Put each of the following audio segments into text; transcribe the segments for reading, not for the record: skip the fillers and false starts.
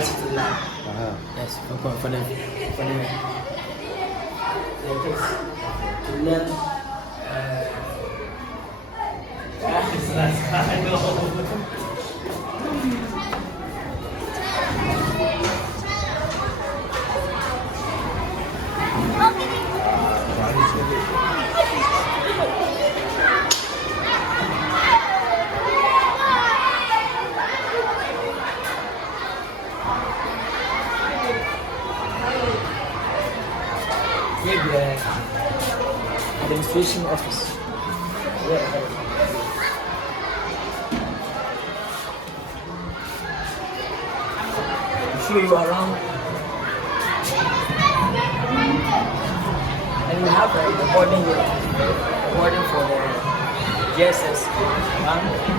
ICT lab. Yes, for the to learn. Maybe administration office. Yeah. Show you around, and we have the boarding here, boarding for the JSS 1.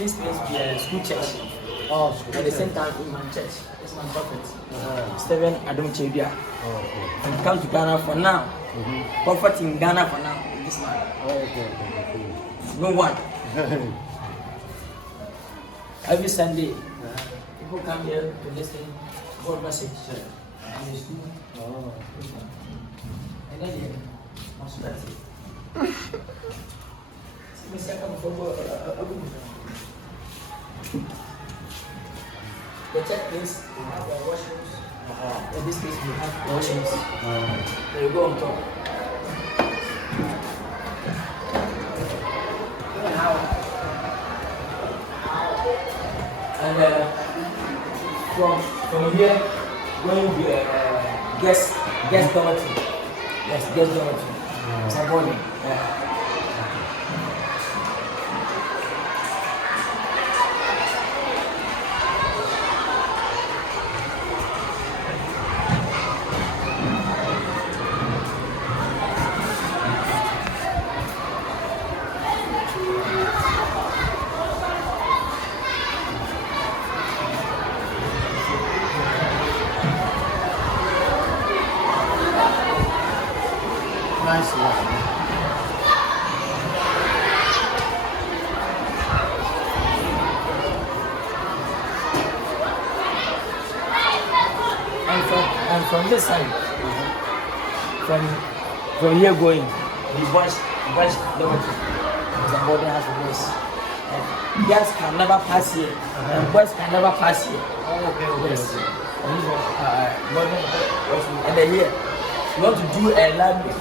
This place be a school church. Oh, At the same time, in my church, it's my prophet, Stephen Adam Chebia. And come to Ghana for now. Prophet in Ghana for now. This man. No one. Every Sunday, people come here to listen God message in the school. And then they must let it. The church place, we have the washrooms. In this case, we have the washrooms. There you go on top. And from here, going to guest dormitory. Yes, guest dormitory. It's a boarding. Nice one. And from this side, from here going, the boys dormitory is a boarding house for boys. Girls can never pass here, and boys can never pass here. Yes. And then here, you want to do a library.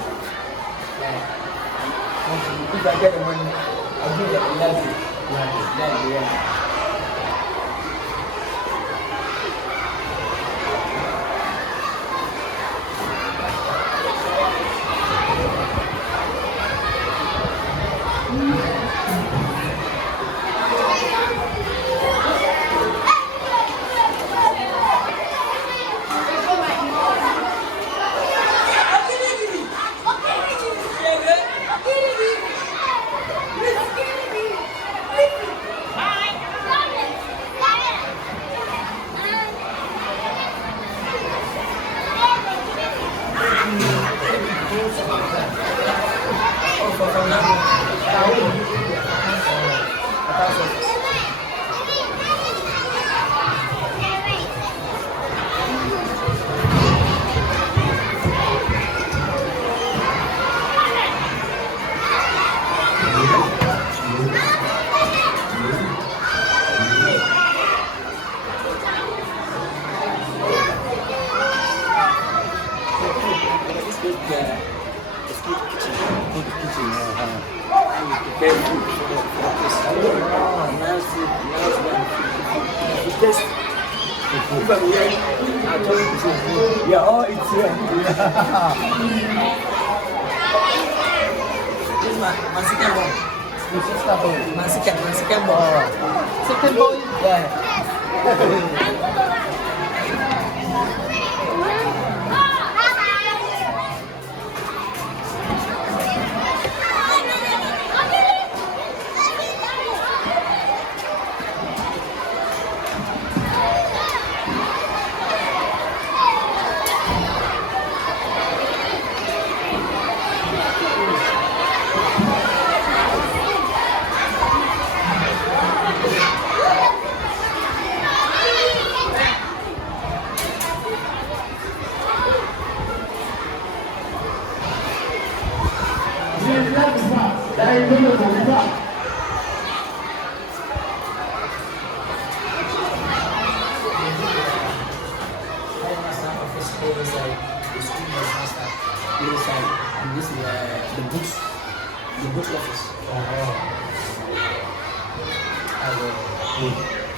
If I get the money, I'll do the library. Yeah. just if I'm here, I told you to say, yeah, oh, it's here. This is my second one. Your sister boy. My second one. Second boy. Yeah. Inside the school master inside, and this is the books office. Oh. I will.